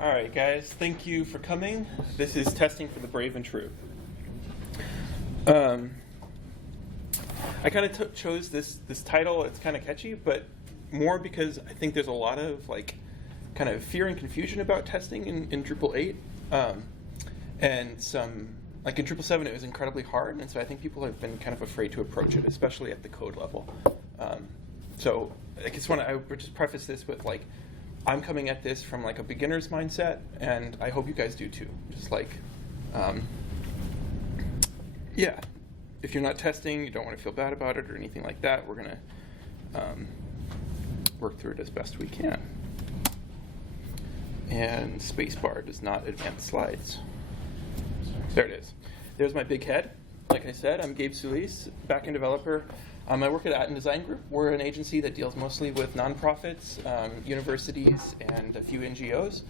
All right, guys, thank you for coming. This is Testing for the Brave and True. I kind of chose this title. It's kind of catchy, but more because I think there's a lot of kind of fear and confusion about testing in Drupal 8. And some, in Drupal 7, it was incredibly hard, and so I think people have been kind of afraid to approach it, especially at the code level. So I would just preface this with I'm coming at this from a beginner's mindset, and I hope you guys do too. Just if you're not testing, you don't want to feel bad about it or anything like that, we're gonna work through it as best we can. And spacebar does not advance slides. There it is. There's my big head. Like I said, I'm Gabe Sullice, backend developer. I work at Atten Design Group. We're an agency that deals mostly with nonprofits, universities, and a few NGOs.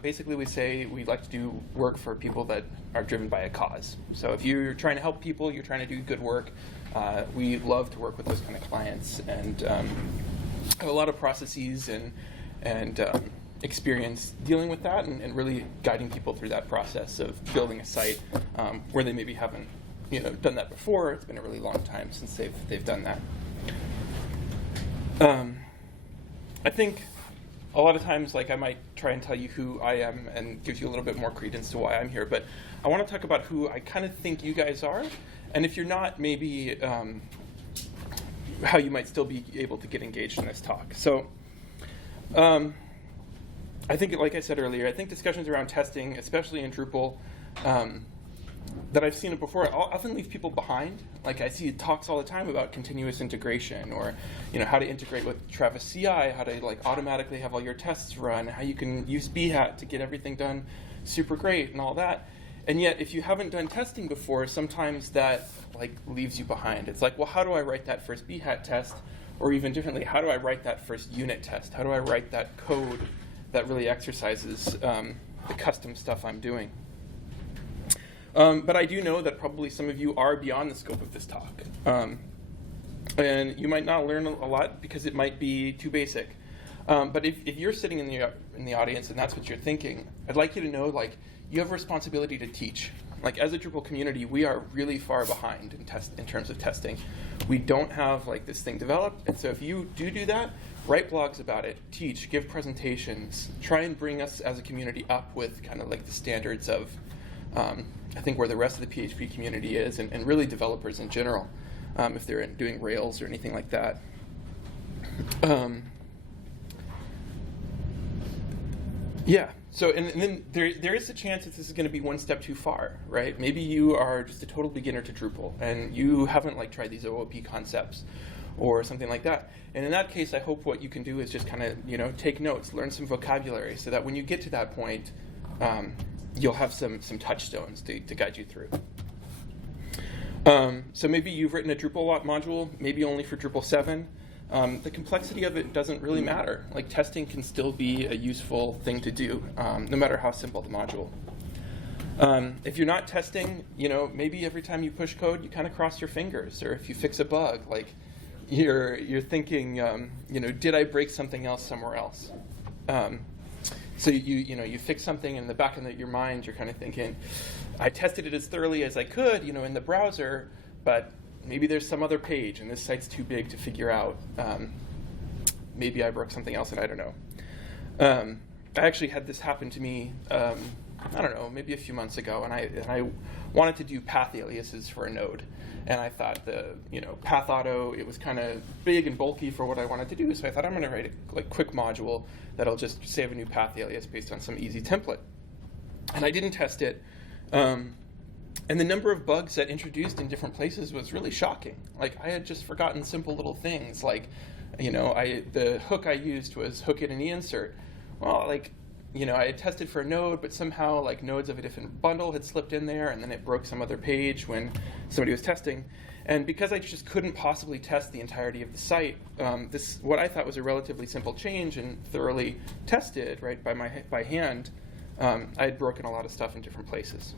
Basically, we say we like to do work for people that are driven by a cause. So if you're trying to help people, you're trying to do good work, we love to work with those kind of clients, and have a lot of processes and experience dealing with that and really guiding people through that process of building a site where they maybe haven't done that before. It's been a really long time since they've done that. I think a lot of times I might try and tell you who I am and gives you a little bit more credence to why I'm here, but I want to talk about who I kind of think you guys are, and if you're not, maybe how you might still be able to get engaged in this talk. So I think, like I said earlier, I think discussions around testing, especially in Drupal, that I've seen it before, often leave people behind. I see talks all the time about continuous integration, or how to integrate with Travis CI, how to automatically have all your tests run, how you can use bhat to get everything done super great and all that. And yet, if you haven't done testing before, sometimes that leaves you behind. It's well, how do I write that first bhat test? Or even differently, how do I write that first unit test? How do I write that code that really exercises the custom stuff I'm doing? But I do know that probably some of you are beyond the scope of this talk. And you might not learn a lot because it might be too basic. But if you're sitting in the audience and that's what you're thinking, I'd like you to know you have a responsibility to teach. As a Drupal community, we are really far behind in terms of testing. We don't have this thing developed, and so if you do that, write blogs about it, teach, give presentations, try and bring us as a community up with kind of the standards of I think where the rest of the PHP community is, and really developers in general, if they're doing Rails or anything like that. So and then there is a chance that this is going to be one step too far, right? Maybe you are just a total beginner to Drupal, and you haven't tried these OOP concepts or something like that. And in that case, I hope what you can do is just kind of take notes, learn some vocabulary, so that when you get to that point, you'll have some touchstones to guide you through. So maybe you've written a Drupal module, maybe only for Drupal 7. The complexity of it doesn't really matter. Testing can still be a useful thing to do, no matter how simple the module. If you're not testing, maybe every time you push code, you kind of cross your fingers, or if you fix a bug, you're thinking, did I break something else somewhere else? So you fix something, in the back of your mind, you're kind of thinking, I tested it as thoroughly as I could, in the browser, but maybe there's some other page, and this site's too big to figure out. Maybe I broke something else, and I don't know. I actually had this happen to me, I don't know, maybe a few months ago, and I wanted to do path aliases for a node. And I thought the path auto, it was kind of big and bulky for what I wanted to do, so I thought I'm going to write a quick module that'll just save a new path alias based on some easy template. And I didn't test it, and the number of bugs that introduced in different places was really shocking. I had just forgotten simple little things, the hook I used was hook it and insert. Well, I had tested for a node, but somehow nodes of a different bundle had slipped in there, and then it broke some other page when somebody was testing. And because I just couldn't possibly test the entirety of the site, what I thought was a relatively simple change and thoroughly tested by hand, I had broken a lot of stuff in different places.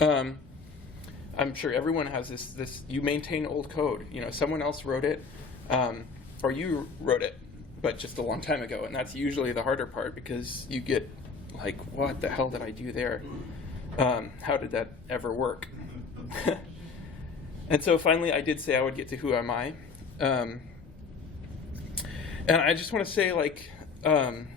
I'm sure everyone has this. You maintain old code. Someone else wrote it, or you wrote it. but just a long time ago. And that's usually the harder part, because you get like, what the hell did I do there? How did that ever work? And so finally I did say I would get to who am I. And I just want to say, like, I'm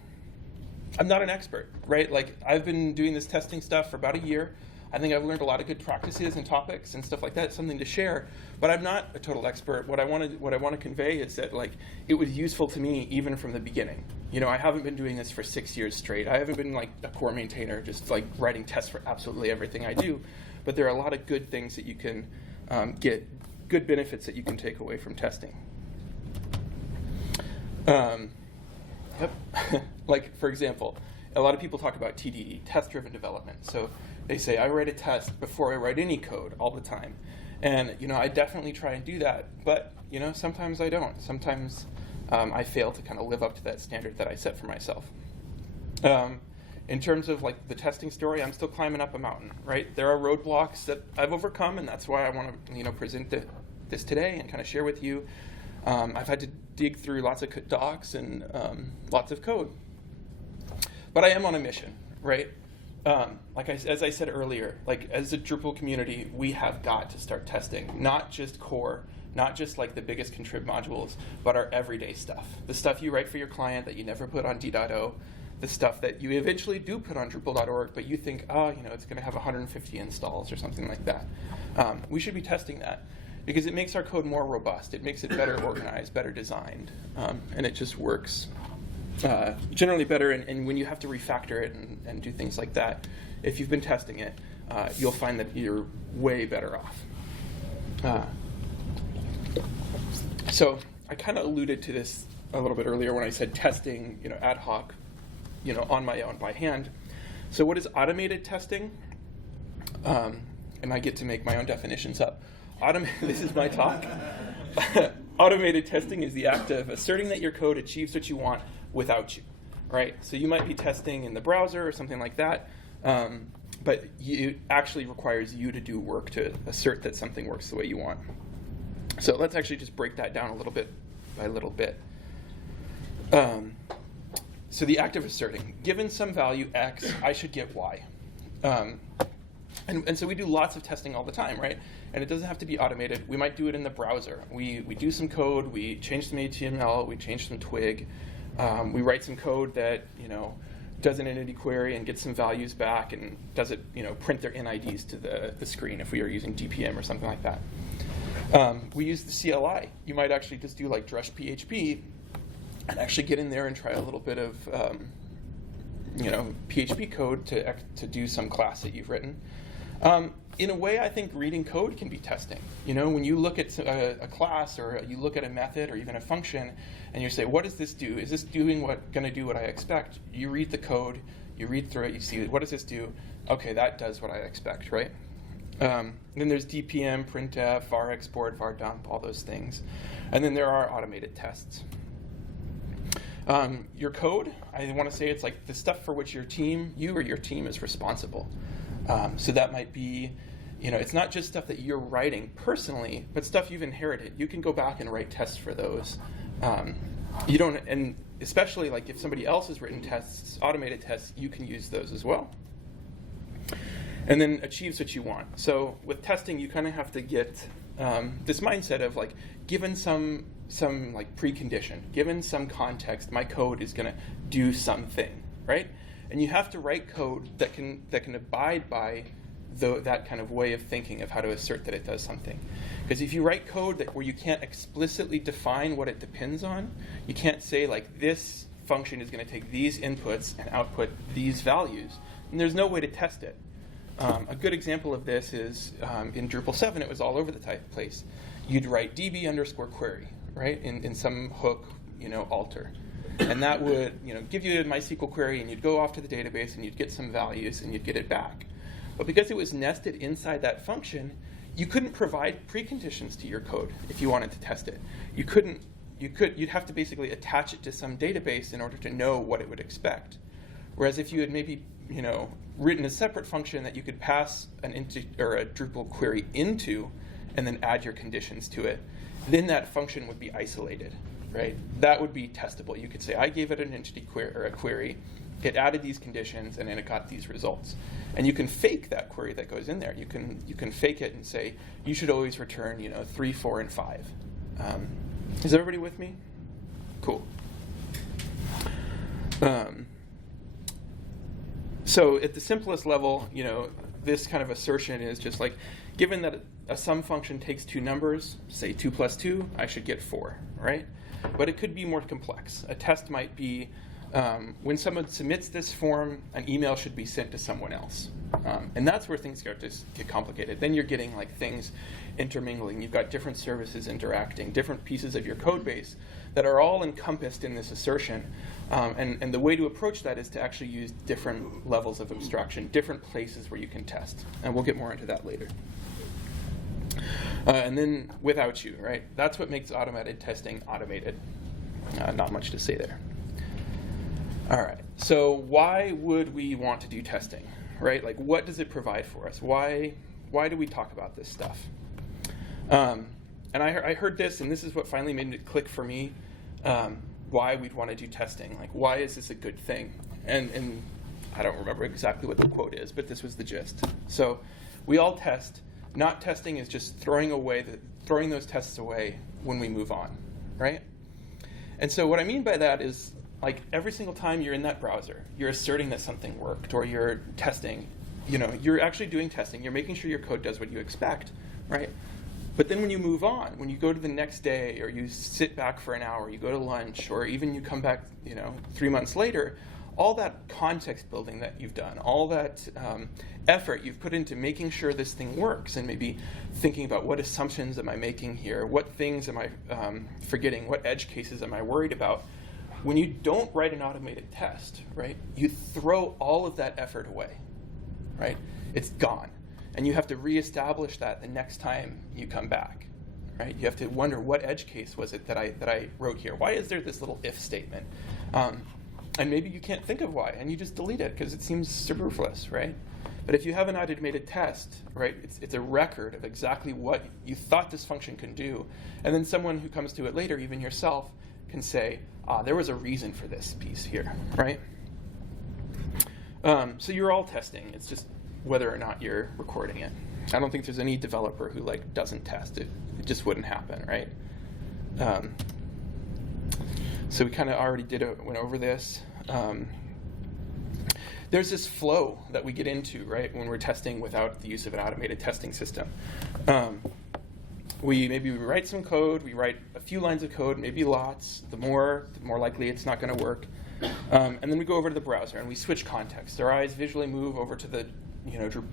not an expert, right? Like, I've been doing this testing stuff for about a year. I think I've learned a lot of good practices and topics and stuff like that, something to share, but I'm not a total expert. What I want to convey is that, like, it was useful to me even from the beginning. You know, I haven't been doing this for 6 years straight. I haven't been like a core maintainer, just like writing tests for absolutely everything I do, but there are a lot of good things that you can get, good benefits that you can take away from testing. Like, for example, a lot of people talk about TDD, test-driven development. So they say, I write a test before I write any code all the time. And, you know, I definitely try and do that. But, you know, sometimes I don't. Sometimes I fail to kind of live up to that standard that I set for myself. In terms of, like, the testing story, I'm still climbing up a mountain, right? There are roadblocks that I've overcome, and that's why I want to, you know, present this today and kind of share with you. I've had to dig through lots of docs and lots of code. But I am on a mission, right? As I said earlier, like, as a Drupal community, we have got to start testing, not just core, not just like the biggest contrib modules, but our everyday stuff. The stuff you write for your client that you never put on D.O, the stuff that you eventually do put on Drupal.org, but you think, oh, you know, it's going to have 150 installs or something like that. We should be testing that, because it makes our code more robust. It makes it better organized, better designed, and it just works generally better. And when you have to refactor it and do things like that, if you've been testing it, you'll find that you're way better off. So I kind of alluded to this a little bit earlier when I said testing, you know, ad hoc, you know, on my own by hand. So what is automated testing? And I get to make my own definitions up. This is my talk. Automated testing is the act of asserting that your code achieves what you want without you, right? So you might be testing in the browser or something like that, but it actually requires you to do work to assert that something works the way you want. So let's actually just break that down a little bit by little bit. So the act of asserting, given some value X, I should get Y. And so we do lots of testing all the time, right? And it doesn't have to be automated. We might do it in the browser. We do some code, we change some HTML, we change some Twig, we write some code that, you know, does an entity query and gets some values back and does it, you know, print their NIDs to the screen if we are using DPM or something like that. We use the CLI. You might actually just do like drush PHP and actually get in there and try a little bit of, you know, PHP code to do some class that you've written. In a way, I think reading code can be testing. You know, when you look at a class or you look at a method or even a function and you say, what does this do? Is this going to do what I expect? You read the code, you read through it, you see, what does this do? Okay, that does what I expect, right? Then there's DPM, printf, var export, var dump, all those things. And then there are automated tests. Your code, I want to say it's like the stuff for which you or your team is responsible. So that might be, you know, it's not just stuff that you're writing personally, but stuff you've inherited. You can go back and write tests for those. You don't, and especially like if somebody else has written tests, automated tests, you can use those as well. And then achieves what you want. So with testing, you kind of have to get this mindset of like, given some like precondition, given some context, my code is going to do something, right? And you have to write code that can abide by that kind of way of thinking of how to assert that it does something. Because if you write code where you can't explicitly define what it depends on, you can't say like this function is going to take these inputs and output these values, and there's no way to test it. A good example of this is in Drupal 7, it was all over the place. You'd write db underscore query, right, in some hook, you know, alter. And that would, you know, give you a MySQL query, and you'd go off to the database, and you'd get some values, and you'd get it back. But because it was nested inside that function, you couldn't provide preconditions to your code if you wanted to test it. You'd have to basically attach it to some database in order to know what it would expect. Whereas if you had maybe, you know, written a separate function that you could pass a Drupal query into, and then add your conditions to it, then that function would be isolated. right? That would be testable. You could say, I gave it an entity query, or a query, it added these conditions, and then it got these results. And you can fake that query that goes in there. You can fake it and say, you should always return 3, 4, and 5. Is everybody with me? Cool. So at the simplest level, this kind of assertion is just like, given that a sum function takes two numbers, say 2 plus 2, I should get 4, right? But it could be more complex. A test might be, when someone submits this form, an email should be sent to someone else. And that's where things start to get complicated. Then you're getting like things intermingling. You've got different services interacting, different pieces of your code base that are all encompassed in this assertion. And the way to approach that is to actually use different levels of abstraction, different places where you can test. And we'll get more into that later. And then without you, right? That's what makes automated testing automated. Not much to say there. All right, so why would we want to do testing, right? Like, what does it provide for us? Why do we talk about this stuff? And I heard this, and this is what finally made it click for me, why we'd want to do testing. Like, why is this a good thing? And I don't remember exactly what the quote is, but this was the gist. So we all test. Not testing is just throwing those tests away when we move on, right? And so what I mean by that is, like, every single time you're in that browser, you're asserting that something worked, or you're testing, you're actually doing testing. You're making sure your code does what you expect, right? But then when you move on, when you go to the next day, or you sit back for an hour, you go to lunch, or even you come back, 3 months later, all that context building that you've done, all that effort you've put into making sure this thing works, and maybe thinking about what assumptions am I making here, what things am I forgetting, what edge cases am I worried about. When you don't write an automated test, right, you throw all of that effort away, right? It's gone. And you have to reestablish that the next time you come back, right? You have to wonder, what edge case was it that I wrote here? Why is there this little if statement? And maybe you can't think of why, and you just delete it because it seems superfluous, right? But if you have an automated test, right, it's a record of exactly what you thought this function can do. And then someone who comes to it later, even yourself, can say, there was a reason for this piece here, right? So you're all testing. It's just whether or not you're recording it. I don't think there's any developer who doesn't test it. It just wouldn't happen, right? So we kind of already went over this. There's this flow that we get into, right, when we're testing without the use of an automated testing system. Maybe we write some code, we write a few lines of code, maybe lots. The more likely it's not going to work. And then we go over to the browser and we switch context. Our eyes visually move over to the,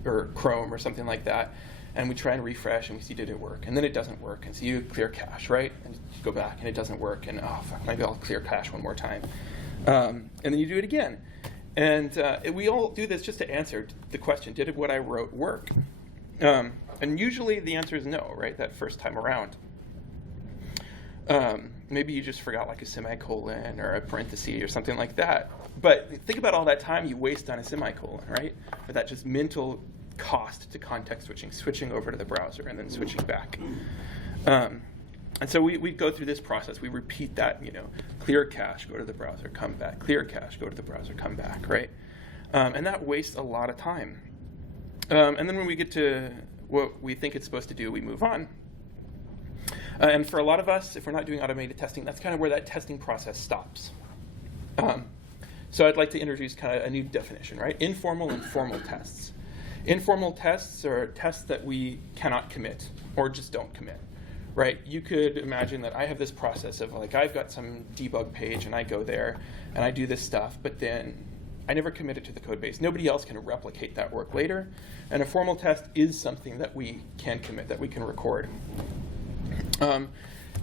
or Chrome or something like that, and we try and refresh and we see, did it work? And then it doesn't work, and so you clear cache, right? And you go back and it doesn't work, and oh fuck, maybe I'll clear cache one more time. And then you do it again. And we all do this just to answer the question, did what I wrote work? And usually the answer is no, right, that first time around. Maybe you just forgot like a semicolon or a parenthesis or something like that. But think about all that time you waste on a semicolon, right? Or that just mental cost to context switching over to the browser and then switching back. And so we go through this process. We repeat that, clear cache, go to the browser, come back. Clear cache, go to the browser, come back, right? And that wastes a lot of time. And then when we get to what we think it's supposed to do, we move on. And for a lot of us, if we're not doing automated testing, that's kind of where that testing process stops. So I'd like to introduce kind of a new definition, right? Informal and formal tests. Informal tests are tests that we cannot commit or just don't commit, right? You could imagine that I have this process of I've got some debug page and I go there and I do this stuff, but then I never commit it to the code base. Nobody else can replicate that work later. And a formal test is something that we can commit, that we can record.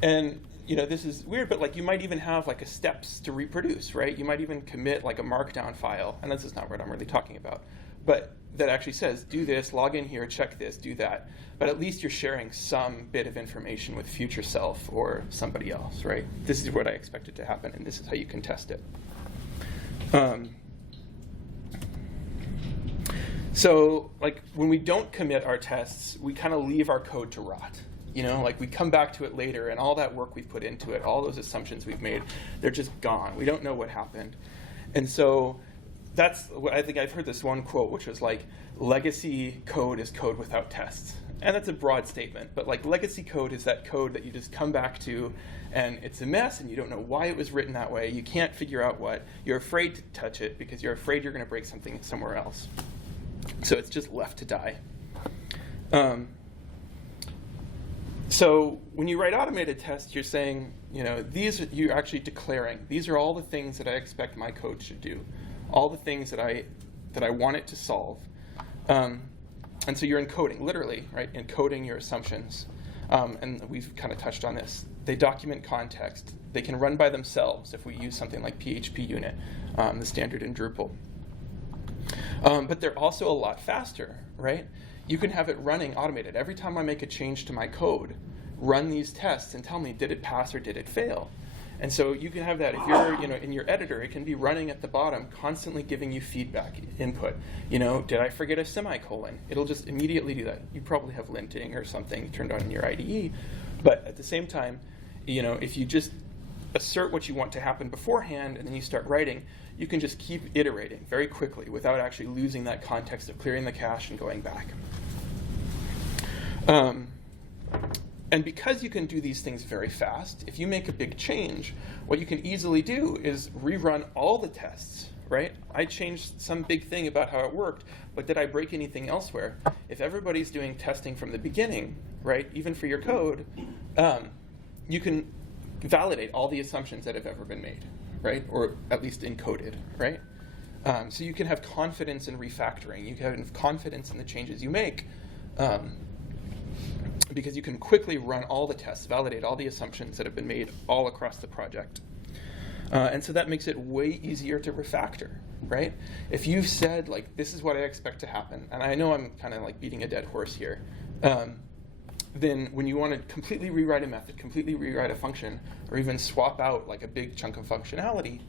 And this is weird, but you might even have a steps to reproduce, right? You might even commit a markdown file, and this is not what I'm really talking about, but that actually says, do this, log in here, check this, do that. But at least you're sharing some bit of information with future self or somebody else, right? This is what I expected to happen, and this is how you can test it. So when we don't commit our tests, we kind of leave our code to rot. Like we come back to it later, and all that work we've put into it, all those assumptions we've made, they're just gone. We don't know what happened. And so that's what I think I've heard this one quote, which was like, legacy code is code without tests. And that's a broad statement, but like legacy code is that code that you just come back to, and it's a mess, and you don't know why it was written that way. You can't figure out what. You're afraid to touch it because you're afraid you're going to break something somewhere else. So it's just left to die. So when you write automated tests, you're saying, you're actually declaring, these are all the things that I expect my code should do, all the things that I want it to solve. And so you're encoding, literally, right? Encoding your assumptions. And we've kind of touched on this. They document context. They can run by themselves if we use something like phpunit, the standard in Drupal. But they're also a lot faster, right? You can have it running automated. Every time I make a change to my code, run these tests and tell me, did it pass or did it fail? And so you can have that if you're, in your editor, it can be running at the bottom, constantly giving you feedback, input. Did I forget a semicolon? It'll just immediately do that. You probably have linting or something turned on in your IDE. But at the same time, if you just assert what you want to happen beforehand and then you start writing, you can just keep iterating very quickly without actually losing that context of clearing the cache and going back. And because you can do these things very fast, if you make a big change, what you can easily do is rerun all the tests, right? I changed some big thing about how it worked, but did I break anything elsewhere? If everybody's doing testing from the beginning, right, even for your code, you can validate all the assumptions that have ever been made, right? Or at least encoded, right? So you can have confidence in refactoring. You can have confidence in the changes you make. Because you can quickly run all the tests, validate all the assumptions that have been made all across the project. And so that makes it way easier to refactor, right? If you've said, like, this is what I expect to happen, and I know I'm kind of like beating a dead horse here, then when you want to completely rewrite a method, completely rewrite a function, or even swap out like a big chunk of functionality,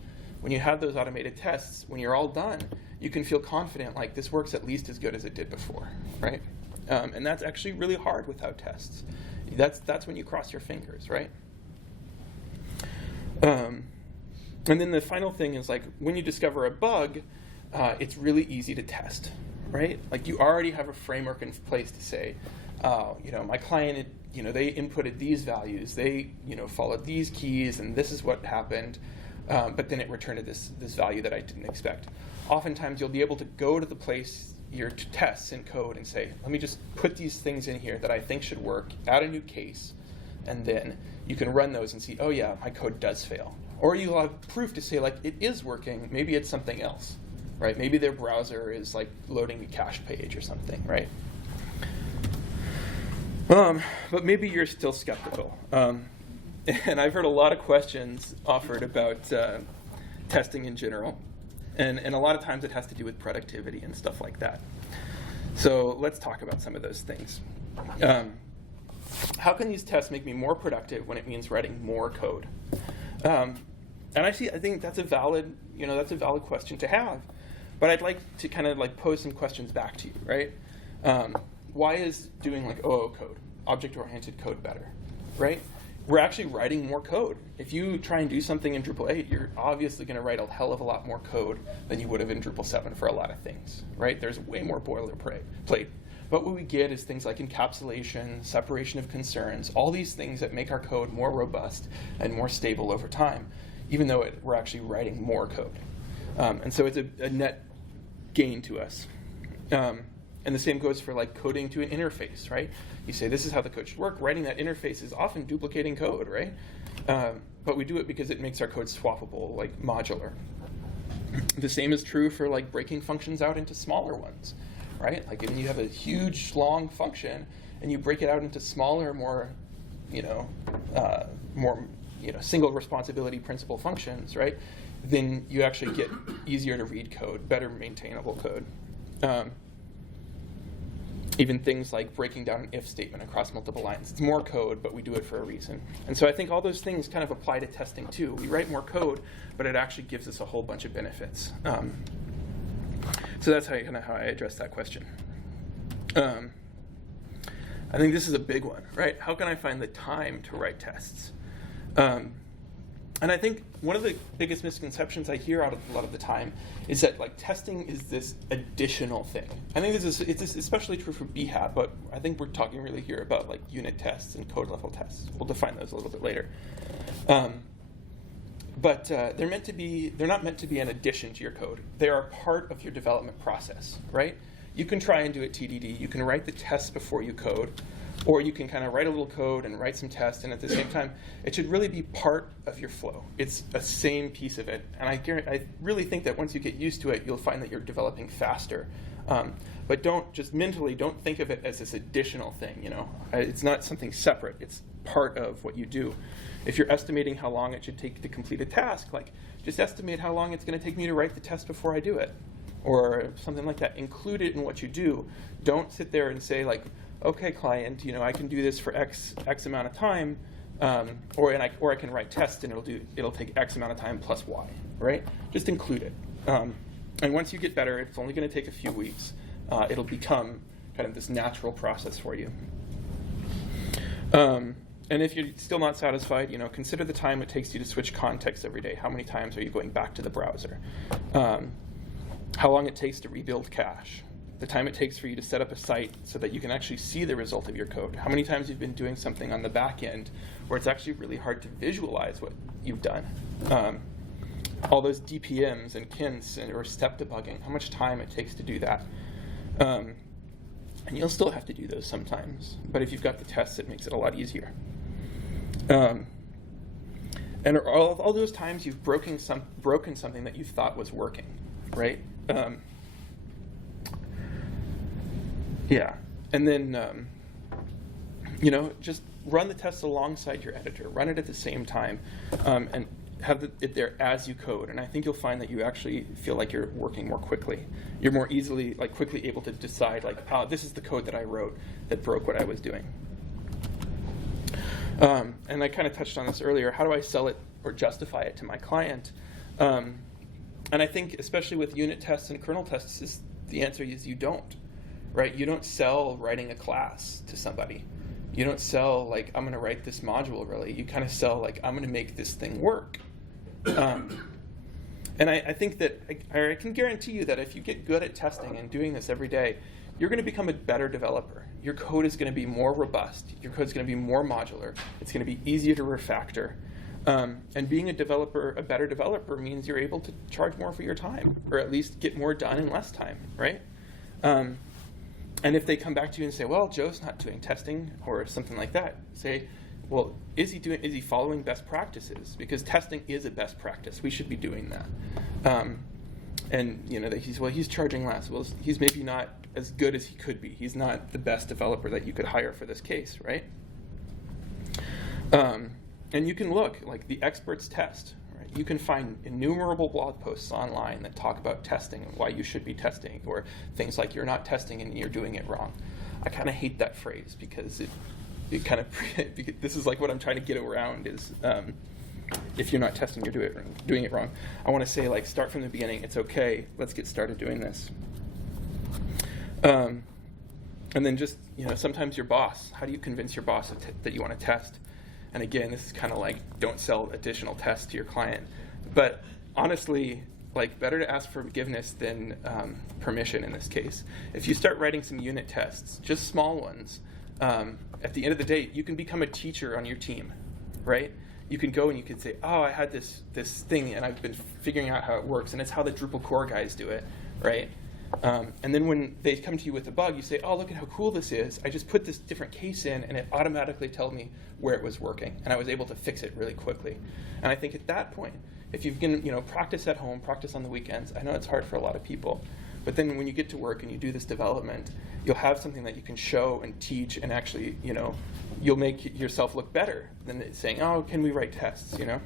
when you have those automated tests, when you're all done, you can feel confident, like, this works at least as good as it did before, right? And that's actually really hard without tests. That's when you cross your fingers, right? And then the final thing is, like, when you discover a bug, it's really easy to test, right? Like, you already have a framework in place to say, my client, they inputted these values, they, followed these keys, and this is what happened, but then it returned this value that I didn't expect. Oftentimes, you'll be able to go to the place your tests in code and say, let me just put these things in here that I think should work, add a new case, and then you can run those and see, oh yeah, my code does fail. Or you'll have proof to say, like, it is working, maybe it's something else, right? Maybe their browser is like loading a cache page or something, right? But maybe you're still skeptical. And I've heard a lot of questions offered about testing in general. And a lot of times it has to do with productivity and stuff like that. So let's talk about some of those things. How can these tests make me more productive when it means writing more code? And actually, I think that's a valid question to have. But I'd like to kind of like pose some questions back to you, right? Why is doing like OO code, object-oriented code, better, right? We're actually writing more code. If you try and do something in Drupal 8, you're obviously going to write a hell of a lot more code than you would have in Drupal 7 for a lot of things, right? There's way more boilerplate. But what we get is things like encapsulation, separation of concerns, all these things that make our code more robust and more stable over time, even though we're actually writing more code. And so it's a net gain to us. And the same goes for like coding to an interface, right? You say this is how the code should work. Writing that interface is often duplicating code, right? But we do it because it makes our code swappable, like modular. The same is true for like breaking functions out into smaller ones, right? Like when you have a huge, long function and you break it out into smaller, more single responsibility principal functions, right? Then you actually get easier to read code, better maintainable code. Even things like breaking down an if statement across multiple lines. It's more code, but we do it for a reason. And so I think all those things kind of apply to testing too. We write more code, but it actually gives us a whole bunch of benefits. So that's how I address that question. I I think this is a big one, right? How can I find the time to write tests? And I think one of the biggest misconceptions I hear out of a lot of the time is that like testing is this additional thing. I think it's especially true for BHAP, but I think we're talking really here about like unit tests and code level tests. We'll define those a little bit later. But they're not meant to be an addition to your code. They are part of your development process, right? You can try and do it TDD. You can write the tests before you code, or you can kind of write a little code and write some tests, and at the same time, it should really be part of your flow. It's a same piece of it, and I really think that once you get used to it, you'll find that you're developing faster. But don't think of it as this additional thing. You know, it's not something separate. It's part of what you do. If you're estimating how long it should take to complete a task, like just estimate how long it's going to take me to write the test before I do it, or something like that. Include it in what you do. Don't sit there and say like, okay, client, you know, I can do this for X amount of time, or I can write tests and it'll take X amount of time plus Y, right? Just include it. And once you get better, it's only going to take a few weeks. It'll become kind of this natural process for you. And if you're still not satisfied, you know, consider the time it takes you to switch context every day. How many times are you going back to the browser? How long it takes to rebuild cache? The time it takes for you to set up a site so that you can actually see the result of your code. How many times you've been doing something on the back end where it's actually really hard to visualize what you've done. All those DPMs and kints or step debugging, how much time it takes to do that. And you'll still have to do those sometimes, but if you've got the tests, it makes it a lot easier. And all those times you've broken something that you thought was working, right? Yeah, and then you know, just run the tests alongside your editor. Run it at the same time, and have it there as you code. And I think you'll find that you actually feel like you're working more quickly. You're more easily, like, quickly able to decide, like, this is the code that I wrote that broke what I was doing. And I kind of touched on this earlier. How do I sell it or justify it to my client? And I think, especially with unit tests and kernel tests, the answer is you don't. Right? You don't sell writing a class to somebody. You don't sell, like, I'm going to write this module, really. You kind of sell, like, I'm going to make this thing work. And I think that I can guarantee you that if you get good at testing and doing this every day, you're going to become a better developer. Your code is going to be more robust. Your code is going to be more modular. It's going to be easier to refactor. And being a better developer means you're able to charge more for your time, or at least get more done in less time, right? And if they come back to you and say, well, Joe's not doing testing or something like that, say, well, is he following best practices? Because testing is a best practice. We should be doing that. And you know, he's charging less. Well, he's maybe not as good as he could be. He's not the best developer that you could hire for this case, right? And you can look, like, the experts test. You can find innumerable blog posts online that talk about testing and why you should be testing, or things like you're not testing and you're doing it wrong. I kind of hate that phrase because it kind of this is like what I'm trying to get around is if you're not testing, you're doing it wrong. I want to say, like, start from the beginning. It's okay. Let's get started doing this. And then just, you know, sometimes your boss. How do you convince your boss that you want to test? And again, this is kind of like, don't sell additional tests to your client. But honestly, like, better to ask for forgiveness than permission in this case. If you start writing some unit tests, just small ones, at the end of the day, you can become a teacher on your team, right? You can go and you can say, oh, I had this thing and I've been figuring out how it works, and it's how the Drupal core guys do it, right? And then when they come to you with a bug, you say, oh, look at how cool this is. I just put this different case in, and it automatically told me where it was working, and I was able to fix it really quickly. And I think at that point, if you can, you know, practice at home, practice on the weekends. I know it's hard for a lot of people, but then when you get to work and you do this development, you'll have something that you can show and teach, and actually, you know, you'll make yourself look better than saying, oh, can we write tests, you know?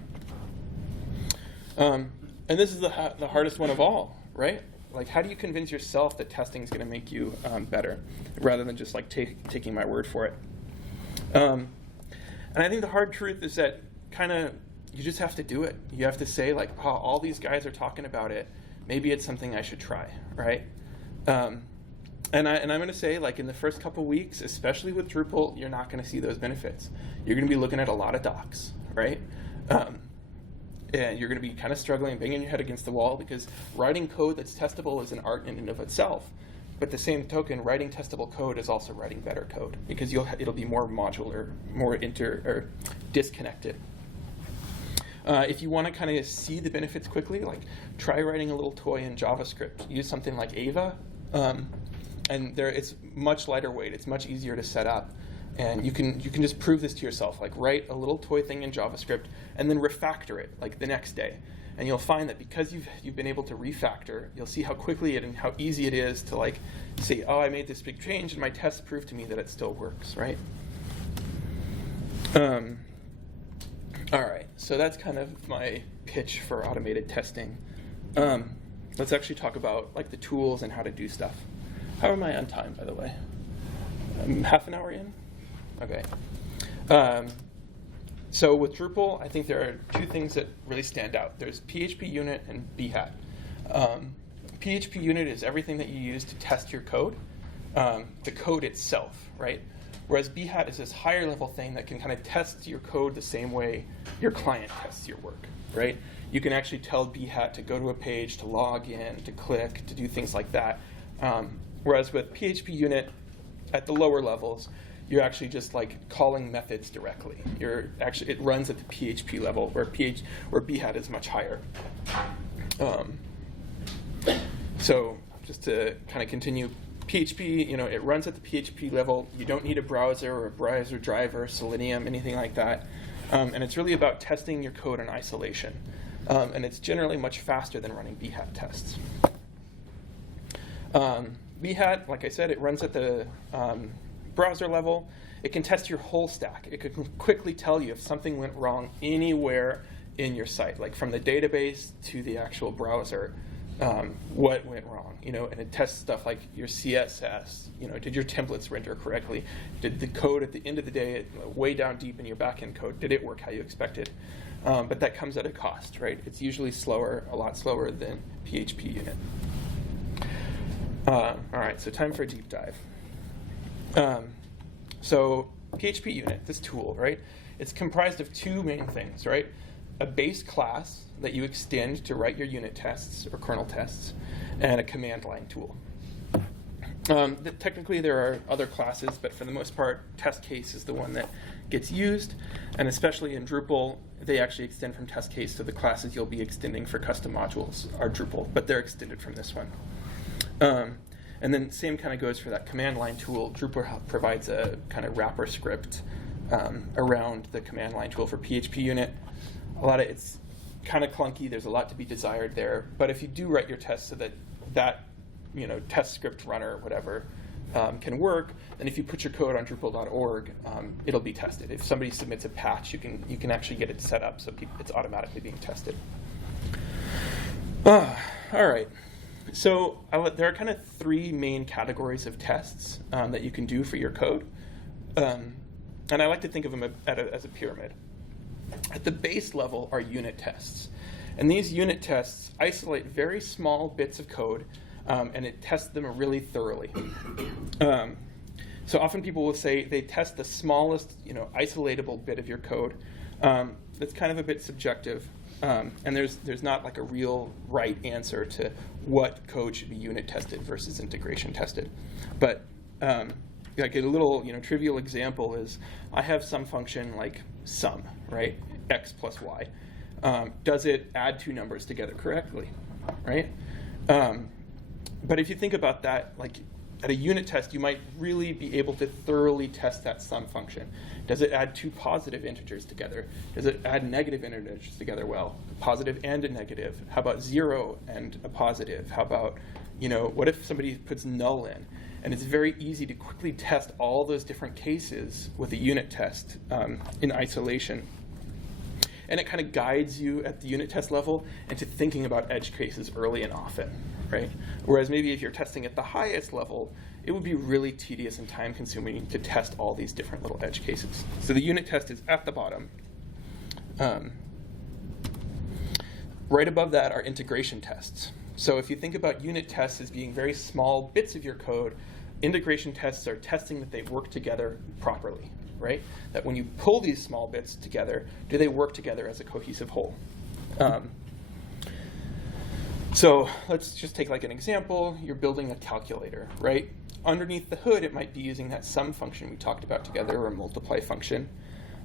And this is the hardest one of all, right? Like, how do you convince yourself that testing is going to make you better, rather than just, like, taking my word for it? And I think the hard truth is that you just have to do it. You have to say, like, oh, all these guys are talking about it. Maybe it's something I should try, right? And I'm going to say, like, in the first couple weeks, especially with Drupal, you're not going to see those benefits. You're going to be looking at a lot of docs, right? And you're going to be kind of struggling, banging your head against the wall, because writing code that's testable is an art in and of itself. But the same token, writing testable code is also writing better code, because it'll be more modular, more disconnected. If you want to kind of see the benefits quickly, like try writing a little toy in JavaScript. Use something like Ava. And it's much lighter weight. It's much easier to set up, and you can just prove this to yourself. Like write a little toy thing in JavaScript, and then refactor it like the next day, and you'll find that because you've been able to refactor, you'll see how quickly and how easy it is to like say, oh, I made this big change, and my tests prove to me that it still works, right? All right, so that's kind of my pitch for automated testing. Let's actually talk about like the tools and how to do stuff. How am I on time, by the way? Half an hour in? Okay. So with Drupal, I think there are two things that really stand out. There's phpunit and bhat. phpunit is everything that you use to test your code, the code itself, right? Whereas bhat is this higher level thing that can kind of test your code the same way your client tests your work, right? You can actually tell bhat to go to a page, to log in, to click, to do things like that. Whereas with phpunit, at the lower levels, you're actually just like calling methods directly. It runs at the PHP level, where bhat is much higher. So just to kind of continue, PHP, it runs at the PHP level. You don't need a browser or a browser driver, Selenium, anything like that. And it's really about testing your code in isolation. And it's generally much faster than running bhat tests. bhat, like I said, it runs at the browser level. It can test your whole stack. It can quickly tell you if something went wrong anywhere in your site, like from the database to the actual browser, what went wrong. And it tests stuff like your CSS. Did your templates render correctly? Did the code at the end of the day, way down deep in your backend code, did it work how you expected? But that comes at a cost, right? It's usually slower, a lot slower than phpunit. All right, so time for a deep dive. So phpunit, this tool, right? It's comprised of two main things, right? A base class that you extend to write your unit tests or kernel tests, and a command line tool. Technically, there are other classes, but for the most part, test case is the one that gets used, and especially in Drupal, they actually extend from test case to the classes you'll be extending for custom modules are Drupal, but they're extended from this one. And then same kind of goes for that command line tool. Drupal provides a kind of wrapper script around the command line tool for phpunit. It's kind of clunky. There's a lot to be desired there. But if you do write your tests so that test script runner or whatever can work, then if you put your code on Drupal.org, it'll be tested. If somebody submits a patch, you can actually get it set up so it's automatically being tested. All right. So there are kind of three main categories of tests that you can do for your code. And I like to think of them as a pyramid. At the base level are unit tests. And these unit tests isolate very small bits of code, and it tests them really thoroughly. So often people will say they test the smallest, isolatable bit of your code. That's kind of a bit subjective. And there's not like a real right answer to what code should be unit tested versus integration tested. But like a little trivial example is I have some function like sum, right? X plus y. Does it add two numbers together correctly, right? But if you think about that, like at a unit test, you might really be able to thoroughly test that sum function. Does it add two positive integers together? Does it add negative integers together well? A positive and a negative. How about 0 and a positive? How about, what if somebody puts null in? And it's very easy to quickly test all those different cases with a unit test in isolation. And it kind of guides you at the unit test level into thinking about edge cases early and often, right? Whereas maybe if you're testing at the highest level, it would be really tedious and time-consuming to test all these different little edge cases. So the unit test is at the bottom. Right above that are integration tests. So if you think about unit tests as being very small bits of your code, integration tests are testing that they work together properly, right? That when you pull these small bits together, do they work together as a cohesive whole? So let's just take like an example. You're building a calculator, right? Underneath the hood, it might be using that sum function we talked about together, or a multiply function.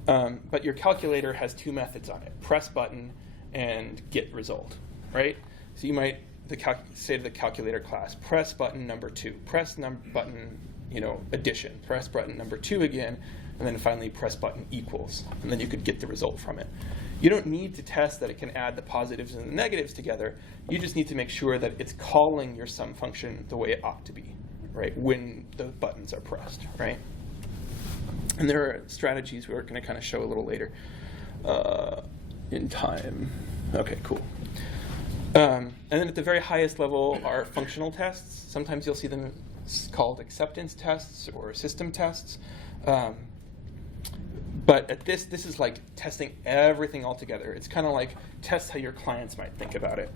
But your calculator has two methods on it: press button and get result, right? So you might say to the calculator class, press button number 2, press button, addition, press button number 2 again, and then finally press button equals, and then you could get the result from it. You don't need to test that it can add the positives and the negatives together. You just need to make sure that it's calling your sum function the way it ought to be, right, when the buttons are pressed, right? And there are strategies we're going to kind of show a little later in time. Okay, cool. And then at the very highest level are functional tests. Sometimes you'll see them called acceptance tests or system tests. But at this is like testing everything all together. It's kind of like test how your clients might think about it.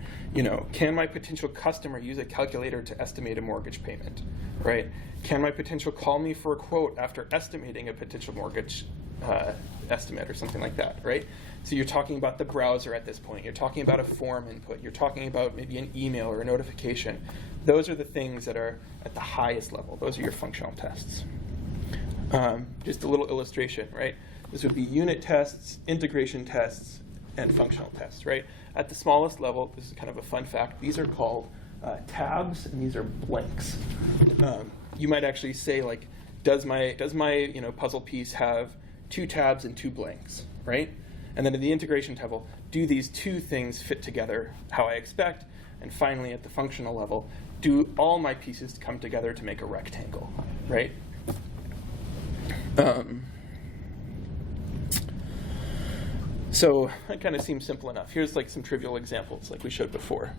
Can my potential customer use a calculator to estimate a mortgage payment, right? Can my potential call me for a quote after estimating a potential mortgage estimate or something like that, right? So you're talking about the browser at this point. You're talking about a form input. You're talking about maybe an email or a notification. Those are the things that are at the highest level. Those are your functional tests. Just a little illustration, right? This would be unit tests, integration tests, and functional tests, right? At the smallest level, this is kind of a fun fact, these are called tabs, and these are blanks. You might actually say, like, does my puzzle piece have 2 tabs and 2 blanks, right? And then in the integration table, do these 2 things fit together how I expect? And finally, at the functional level, do all my pieces come together to make a rectangle, right? So that kind of seems simple enough. Here's like some trivial examples like we showed before.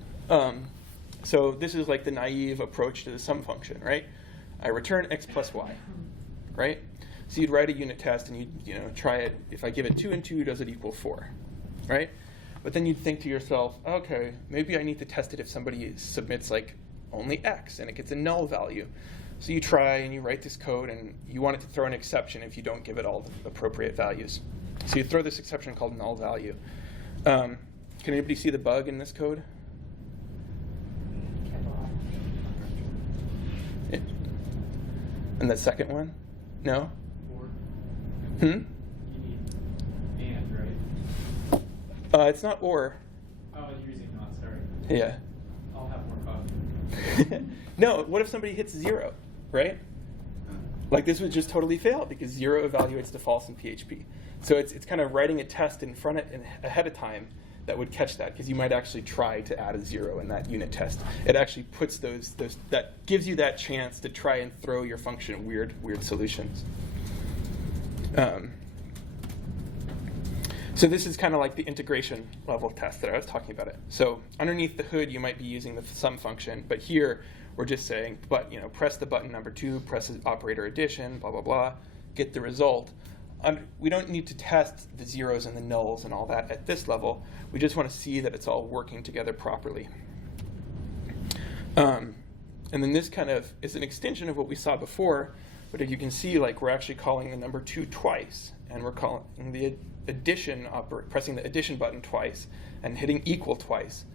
So this is like the naive approach to the sum function, right? I return x plus y, right? So you'd write a unit test and you'd try it. If I give it 2 and 2, does it equal 4, right? But then you'd think to yourself, okay, maybe I need to test it if somebody submits like only x and it gets a null value. So you try and you write this code and you want it to throw an exception if you don't give it all the appropriate values. So you throw this exception called null value. Can anybody see the bug in this code? And the second one? No? Or. You need and, right? It's not or. Oh, you're using not, sorry. Yeah. I'll have more coffee. No, what if somebody hits 0, right? Like this would just totally fail because 0 evaluates to false in PHP. So it's kind of writing a test ahead of time that would catch that, because you might actually try to add a 0 in that unit test. It actually puts that gives you that chance to try and throw your function weird solutions. So this is kind of like the integration level test that I was talking about. So underneath the hood, you might be using the sum function, but here we're just saying, press the button number 2, press the operator addition, blah blah blah, get the result. We don't need to test the zeros and the nulls and all that at this level. We just want to see that it's all working together properly. And then this kind of is an extension of what we saw before, but if you can see, like, we're actually calling the number 2 twice, and we're calling the addition, pressing the addition button twice, and hitting equal twice.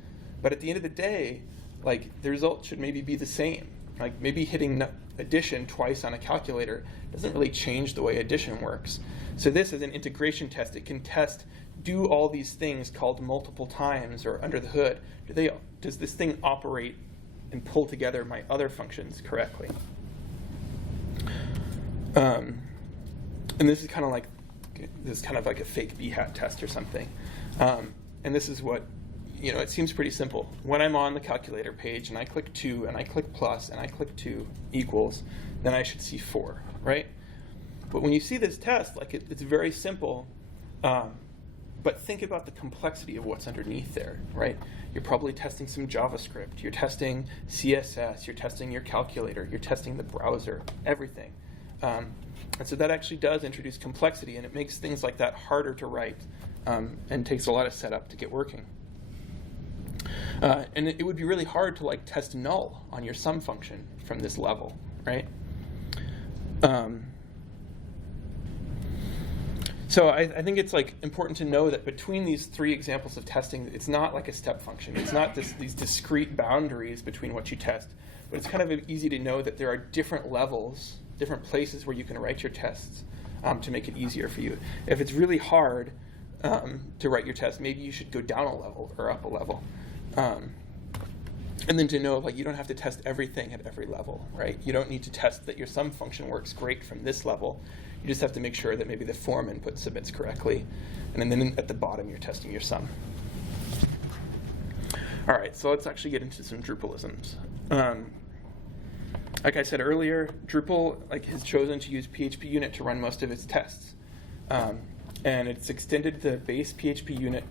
But at the end of the day, like, the result should maybe be the same. Like, maybe hitting addition twice on a calculator doesn't really change the way addition works. So this is an integration test. It can test, do all these things called multiple times or under the hood. Does this thing operate and pull together my other functions correctly? And this is kind of like a fake BHAT test or something. And this is what, it seems pretty simple. When I'm on the calculator page and I click 2 and I click plus and I click 2 equals, then I should see 4, right? But when you see this test, like it's very simple, but think about the complexity of what's underneath there, right? You're probably testing some JavaScript, you're testing CSS, you're testing your calculator, you're testing the browser, everything. And so that actually does introduce complexity, and it makes things like that harder to write, and takes a lot of setup to get working. And it would be really hard to like test null on your sum function from this level, right? So I think it's like important to know that between these three examples of testing, it's not like a step function. It's not these discrete boundaries between what you test, but it's kind of easy to know that there are different levels, different places where you can write your tests to make it easier for you. If it's really hard to write your test, maybe you should go down a level or up a level. And then to know, like, you don't have to test everything at every level, right? You don't need to test that your sum function works great from this level. You just have to make sure that maybe the form input submits correctly. And then at the bottom, you're testing your sum. All right, so let's actually get into some Drupalisms. Like I said earlier, Drupal has chosen to use phpunit to run most of its tests. And it's extended the base phpunit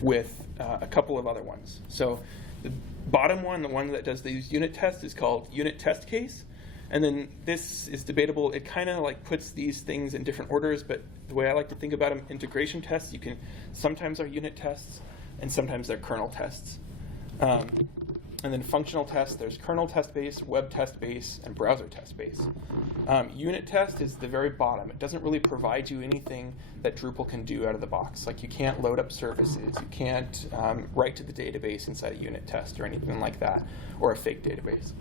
with a couple of other ones. So the bottom one, the one that does these unit tests, is called unit test case. And then this is debatable. It kind of puts these things in different orders, but the way I like to think about them, integration tests, sometimes are unit tests, and sometimes they're kernel tests. And then functional tests, there's kernel test base, web test base, and browser test base. Unit test is the very bottom. It doesn't really provide you anything that Drupal can do out of the box. Like, you can't load up services, you can't write to the database inside a unit test or anything like that, or a fake database.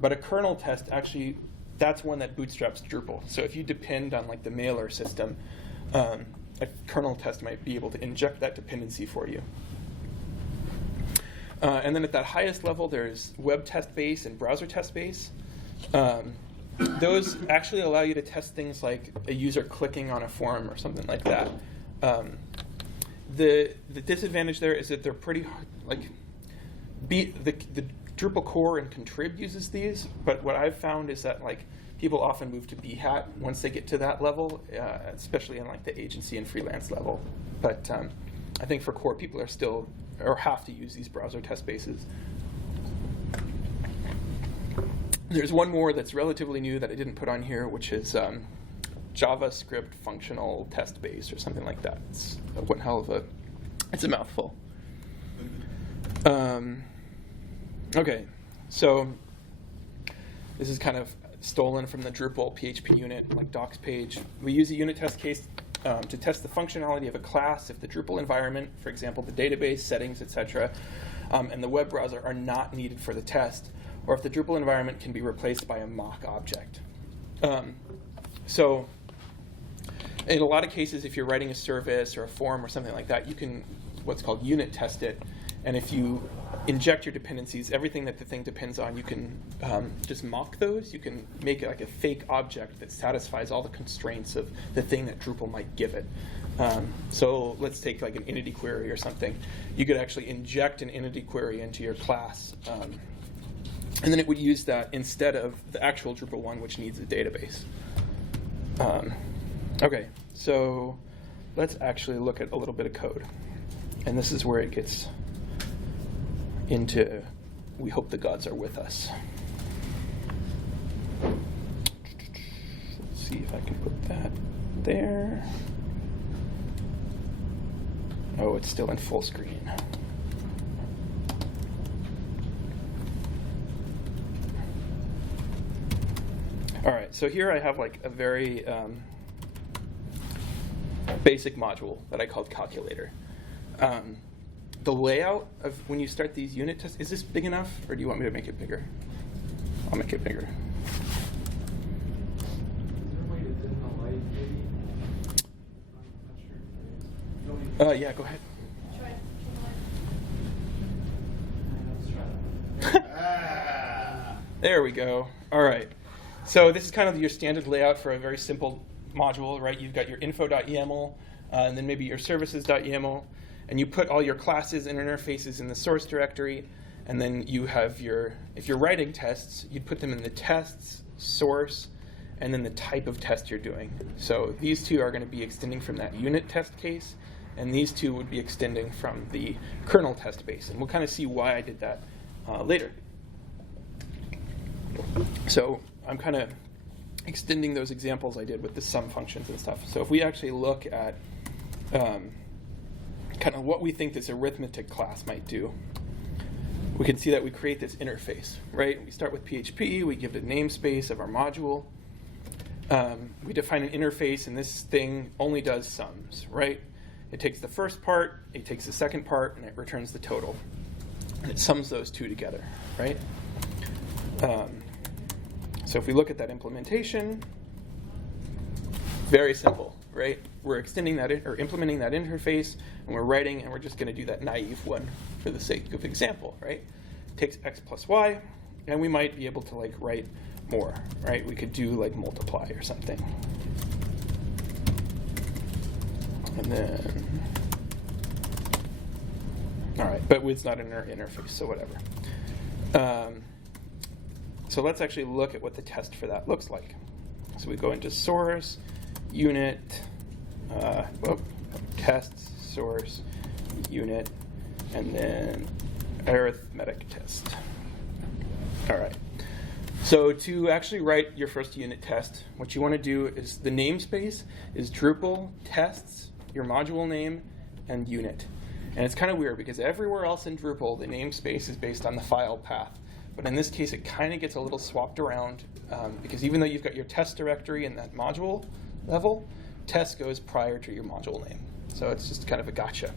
But a kernel test, actually, that's one that bootstraps Drupal. So if you depend on the mailer system, a kernel test might be able to inject that dependency for you. And then at that highest level, there's web test base and browser test base. Those actually allow you to test things like a user clicking on a form or something like that. The disadvantage there is that they're pretty the Drupal core and contrib uses these, but what I've found is that people often move to bhat once they get to that level, especially in the agency and freelance level. But I think for core, people are still or have to use these browser test bases. There's one more that's relatively new that I didn't put on here, which is JavaScript functional test base or something like that. It's one hell of a, it's a mouthful. Okay, so this is kind of stolen from the Drupal phpunit docs page. We use a unit test case to test the functionality of a class if the Drupal environment, for example, the database, settings, etc., and the web browser are not needed for the test, or if the Drupal environment can be replaced by a mock object. So in a lot of cases, if you're writing a service or a form or something like that, you can what's called unit test it. And if you inject your dependencies, everything that the thing depends on, you can just mock those. You can make it a fake object that satisfies all the constraints of the thing that Drupal might give it. So let's take an entity query or something. You could actually inject an entity query into your class. And then it would use that instead of the actual Drupal one, which needs a database. Okay, so let's actually look at a little bit of code. And this is where it gets into, we hope the gods are with us. Let's see if I can put that there. Oh, it's still in full screen. All right, so here I have a very basic module that I called calculator. The layout of when you start these unit tests, is this big enough, or do you want me to make it bigger? I'll make it bigger. Is there a way to dim the light, maybe? I'm not sure. Yeah, go ahead. Let's try that. There we go. All right. So this is kind of your standard layout for a very simple module, right? You've got your info.yaml, and then maybe your services.yaml, and you put all your classes and interfaces in the source directory, and then you have if you're writing tests, you'd put them in the tests, source, and then the type of test you're doing. So these two are going to be extending from that unit test case, and these two would be extending from the kernel test base. And we'll kind of see why I did that later. So I'm kind of extending those examples I did with the sum functions and stuff. So if we actually look at kind of what we think this arithmetic class might do, we can see that we create this interface, right? We start with PHP, we give it a namespace of our module. We define an interface, and this thing only does sums, right? It takes the first part, it takes the second part, and it returns the total. And it sums those two together, right? So if we look at that implementation, very simple, right? We're extending that or implementing that interface, and we're writing, and we're just going to do that naive one for the sake of example, right? Takes x plus y, and we might be able to like write more, right? We could do like multiply or something. And then, all right, but it's not in our interface, so whatever. So let's actually look at what the test for that looks like. So we go into source, unit, tests, source, unit, and then arithmetic test. All right. So to actually write your first unit test, what you want to do is the namespace is Drupal tests, your module name, and unit. And it's kind of weird because everywhere else in Drupal, the namespace is based on the file path. But in this case, it kind of gets a little swapped around because even though you've got your test directory in that module level, test goes prior to your module name. So it's just kind of a gotcha.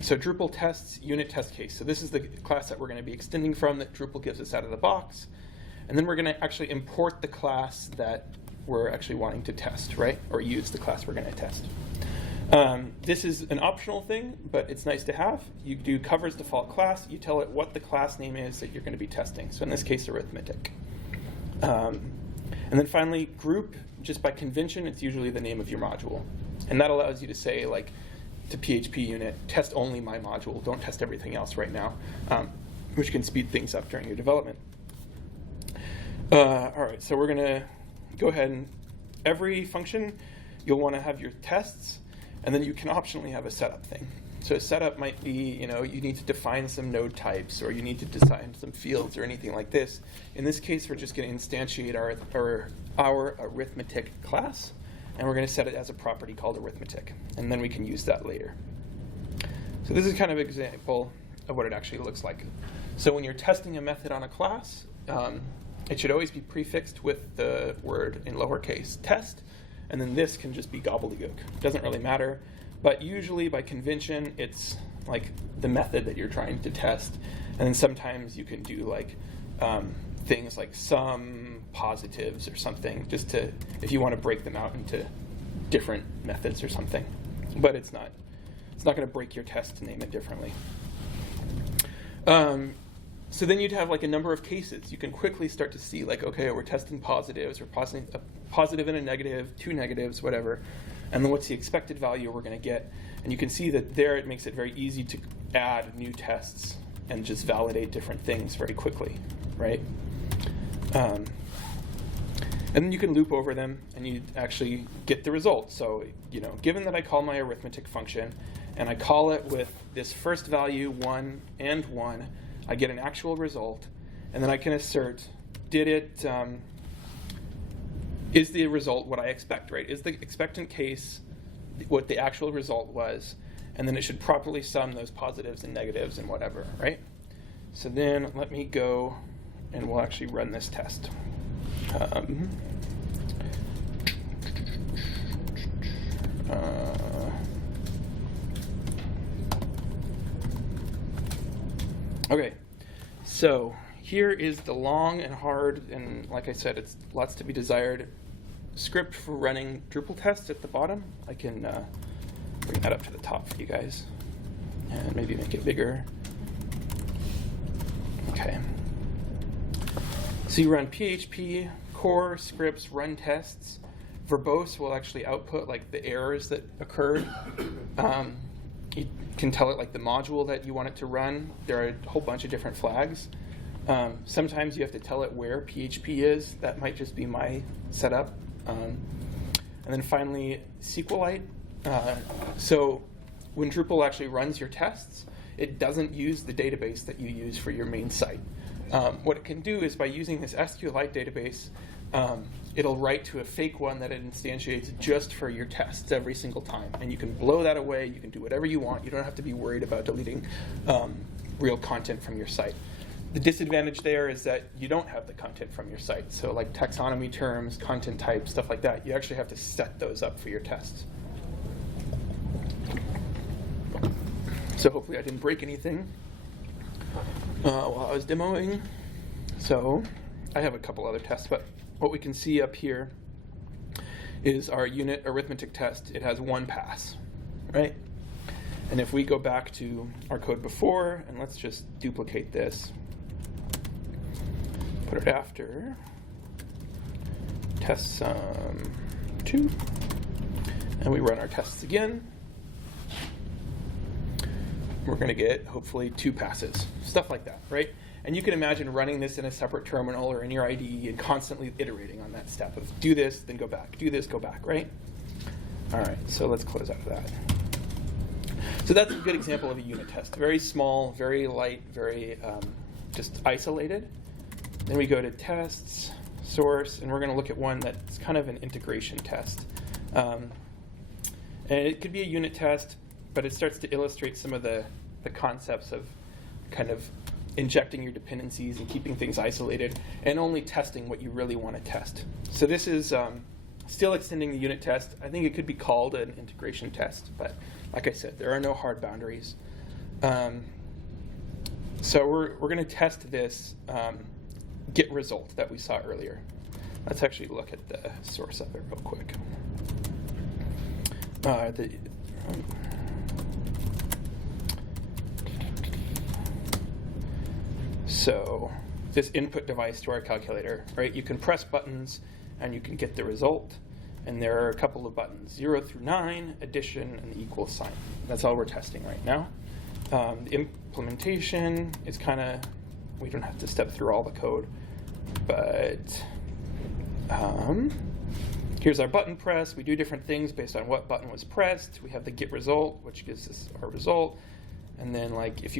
So Drupal tests unit test case. So this is the class that we're going to be extending from that Drupal gives us out of the box. And then we're going to actually import the class that we're actually wanting to test, right? Or use the class we're going to test. This is an optional thing, but it's nice to have. You do covers default class. You tell it what the class name is that you're going to be testing. So in this case, arithmetic. And then finally, group, just by convention, it's usually the name of your module. And that allows you to say, like, to PHP unit, test only my module. Don't test everything else right now, which can speed things up during your development. All right, so we're going to go ahead and every function, you'll want to have your tests, and then you can optionally have a setup thing. So a setup might be, you need to define some node types, or you need to define some fields or anything like this. In this case, we're just going to instantiate our arithmetic class, and we're going to set it as a property called arithmetic, and then we can use that later. So this is kind of an example of what it actually looks like. So when you're testing a method on a class, it should always be prefixed with the word in lowercase test, and then this can just be gobbledygook. It doesn't really matter, but usually by convention, it's like the method that you're trying to test, and then sometimes you can do like things like sum, positives, or something, just to, if you want to break them out into different methods or something. But it's not going to break your test to name it differently. So then you'd have like a number of cases. You can quickly start to see like, okay, we're testing positives, or a positive and a negative, two negatives, whatever. And then what's the expected value we're going to get? And you can see that there it makes it very easy to add new tests and just validate different things very quickly, right? And then you can loop over them, and you actually get the result. So, given that I call my arithmetic function, and I call it with this first value, 1 and 1, I get an actual result, and then I can assert, is the result what I expect, right? Is the expectant case what the actual result was? And then it should properly sum those positives and negatives and whatever, right? So then let me go, and we'll actually run this test. Okay, so here is the long and hard, and like I said, it's lots to be desired script for running Drupal tests at the bottom. I can bring that up to the top for you guys and maybe make it bigger. Okay. So you run PHP, core, scripts, run tests. Verbose will actually output like the errors that occurred. You can tell it like the module that you want it to run. There are a whole bunch of different flags. Sometimes you have to tell it where PHP is. That might just be my setup. And then finally, SQLite. So when Drupal actually runs your tests, it doesn't use the database that you use for your main site. What it can do is by using this SQLite database, it'll write to a fake one that it instantiates just for your tests every single time. And you can blow that away. You can do whatever you want. You don't have to be worried about deleting real content from your site. The disadvantage there is that you don't have the content from your site. So like taxonomy terms, content types, stuff like that, you actually have to set those up for your tests. So hopefully I didn't break anything while I was demoing. So I have a couple other tests, but what we can see up here is our unit arithmetic test. It has one pass, right? And if we go back to our code before, and let's just duplicate this, put it after test sum 2, and we run our tests again, we're going to get hopefully 2 passes, stuff like that, right? And you can imagine running this in a separate terminal or in your IDE and constantly iterating on that step of do this, then go back, do this, go back, right? All right, so let's close out of that. So that's a good example of a unit test. Very small, very light, very just isolated. Then we go to tests, source, and we're going to look at one that's kind of an integration test. And it could be a unit test, but it starts to illustrate some of the concepts of kind of injecting your dependencies and keeping things isolated and only testing what you really want to test. So this is still extending the unit test. I think it could be called an integration test, but like I said, there are no hard boundaries. So we're going to test this get result that we saw earlier. Let's actually look at the source of it real quick. So this input device to our calculator, right? You can press buttons and you can get the result. And there are a couple of buttons, 0 through 9, addition, and the equal sign. That's all we're testing right now. The implementation is kind of, we don't have to step through all the code, but here's our button press. We do different things based on what button was pressed. We have the get result, which gives us our result. And then like if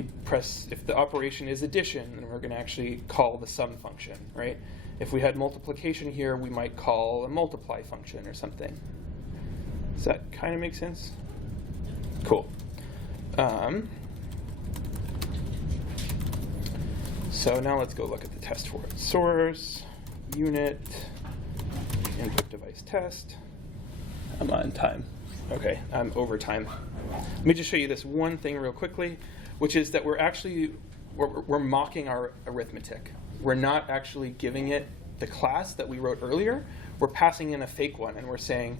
the operation is addition, then we're going to actually call the sum function, right? If we had multiplication here, we might call a multiply function or something. Does that kind of make sense? Cool. So now let's go look at the test for it. Source, unit, input device test. I'm on time. Okay, I'm over time. Let me just show you this one thing real quickly, which is that we're mocking our arithmetic. We're not actually giving it the class that we wrote earlier. We're passing in a fake one, and we're saying,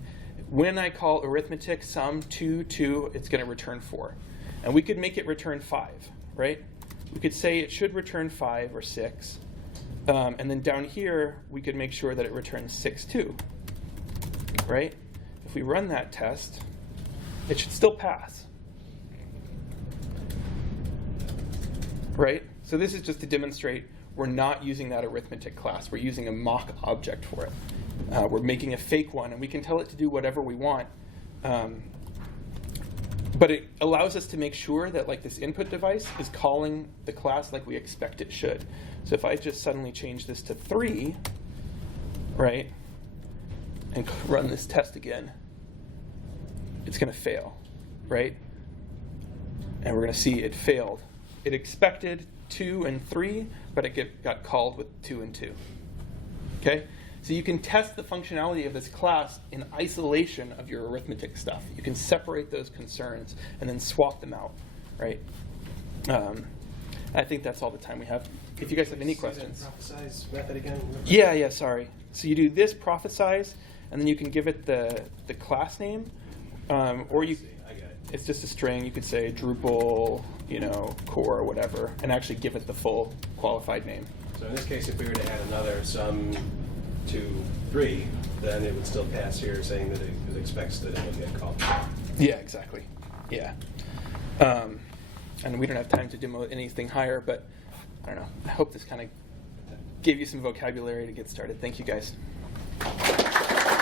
when I call arithmetic sum 2, 2, it's going to return 4. And we could make it return 5, right? We could say it should return 5 or 6. And then down here, we could make sure that it returns 6, 2, right? If we run that test, it should still pass, right? So this is just to demonstrate we're not using that arithmetic class. We're using a mock object for it. We're making a fake one, and we can tell it to do whatever we want. But it allows us to make sure that like this input device is calling the class like we expect it should. So if I just suddenly change this to 3, right, and run this test again, it's going to fail, right? And we're going to see it failed. It expected 2 and 3, but it got called with 2 and 2. Okay? So you can test the functionality of this class in isolation of your arithmetic stuff. You can separate those concerns and then swap them out, right? I think that's all the time we have. If you guys have any questions. Prophesize method again? Yeah, sorry. So you do this prophesize, and then you can give it the class name, or you. I got it. It's just a string. You could say Drupal, core or whatever, and actually give it the full qualified name. So in this case, if we were to add another sum 2, 3, then it would still pass here, saying that it expects that it will get called. Yeah, exactly. Yeah. And we don't have time to demo anything higher, but I don't know. I hope this kind of gave you some vocabulary to get started. Thank you, guys.